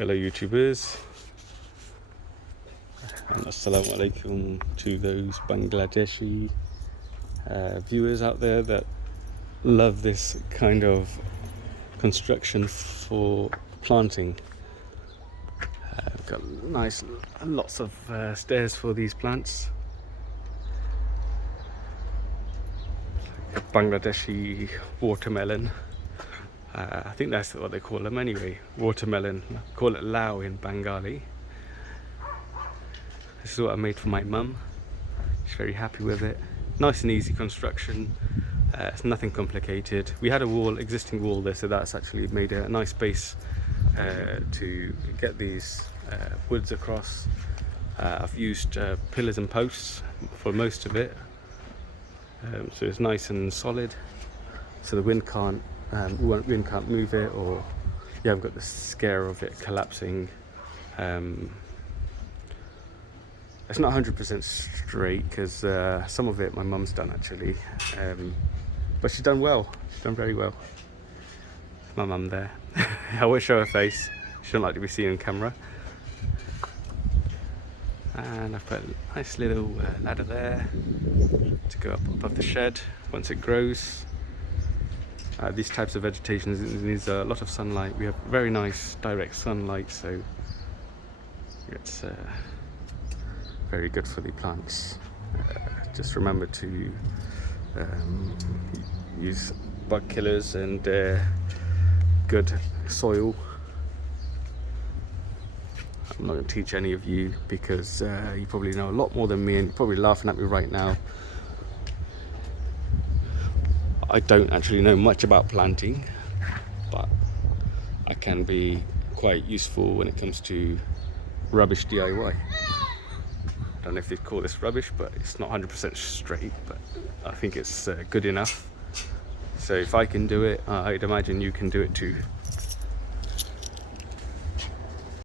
Hello YouTubers, and assalamu alaikum to those Bangladeshi viewers out there that love this kind of construction for planting. Got nice, lots of stairs for these plants. Bangladeshi watermelon. I think that's what they call them anyway, watermelon. Call it lau in Bangali. This is what I made for my mum. She's very happy with it. Nice and easy construction. It's nothing complicated. We had a wall, existing wall there, so that's actually made a nice base to get these woods across. I've used pillars and posts for most of it, so it's nice and solid, so the wind can't move it, or you haven't got the scare of it collapsing. It's not 100% straight because some of it my mum's done actually, but she's done well. She's done very well. My mum there. I won't show her face. She don't like to be seen on camera. And I've put a nice little ladder there to go up above the shed once it grows. These types of vegetation needs a lot of sunlight. We have very nice direct sunlight, so it's very good for the plants. Just remember to use bug killers and good soil. I'm not going to teach any of you because you probably know a lot more than me, and you're probably laughing at me right now. I don't actually know much about planting, but I can be quite useful when it comes to rubbish DIY. I don't know if they call this rubbish, but it's not 100% straight, but I think it's good enough. So if I can do it, I'd imagine you can do it too.